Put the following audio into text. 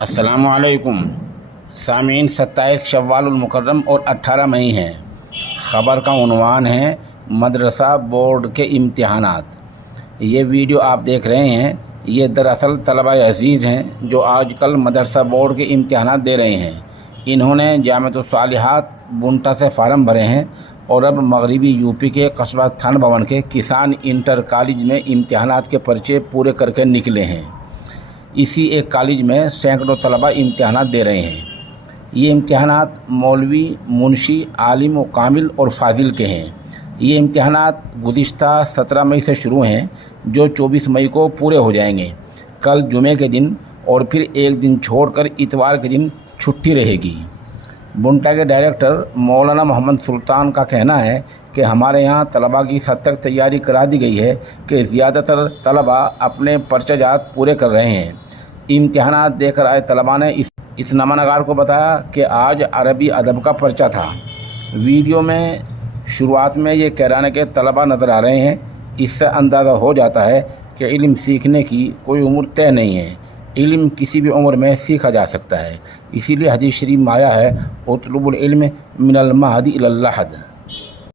السلام علیکم سامعین، 27 شوال المکرم اور 18 مئی ہیں۔ خبر کا عنوان ہے مدرسہ بورڈ کے امتحانات۔ یہ ویڈیو آپ دیکھ رہے ہیں، یہ دراصل طلبہ عزیز ہیں جو آج کل مدرسہ بورڈ کے امتحانات دے رہے ہیں۔ انہوں نے جامعۃ الصالحات بنٹا سے فارم بھرے ہیں اور اب مغربی یوپی کے قصبہ تھان بھون کے کسان انٹر کالج میں امتحانات کے پرچے پورے کر کے نکلے ہیں۔ اسی ایک کالج میں سینکڑوں طلبہ امتحانات دے رہے ہیں۔ یہ امتحانات مولوی، منشی، عالم و کامل اور فاضل کے ہیں۔ یہ امتحانات گزشتہ 17 مئی سے شروع ہیں جو 24 مئی کو پورے ہو جائیں گے۔ کل جمعے کے دن اور پھر ایک دن چھوڑ کر اتوار کے دن چھٹی رہے گی۔ بنٹا کے ڈائریکٹر مولانا محمد سلطان کا کہنا ہے کہ ہمارے یہاں طلباء کی حد تک تیاری کرا دی گئی ہے کہ زیادہ تر طلباء اپنے پرچہ جات پورے کر رہے ہیں۔ امتحانات دے کر آئے طلباء نے اس نامہ نگار کو بتایا کہ آج عربی ادب کا پرچہ تھا۔ ویڈیو میں شروعات میں یہ کہرانے کے طلباء نظر آ رہے ہیں۔ اس سے اندازہ ہو جاتا ہے کہ علم سیکھنے کی کوئی عمر طے نہیں ہے۔ علم کسی بھی عمر میں سیکھا جا سکتا ہے۔ اسی لیے حدیث شریف میں آیا ہے اطلبوا العلم من المہد الی اللحد۔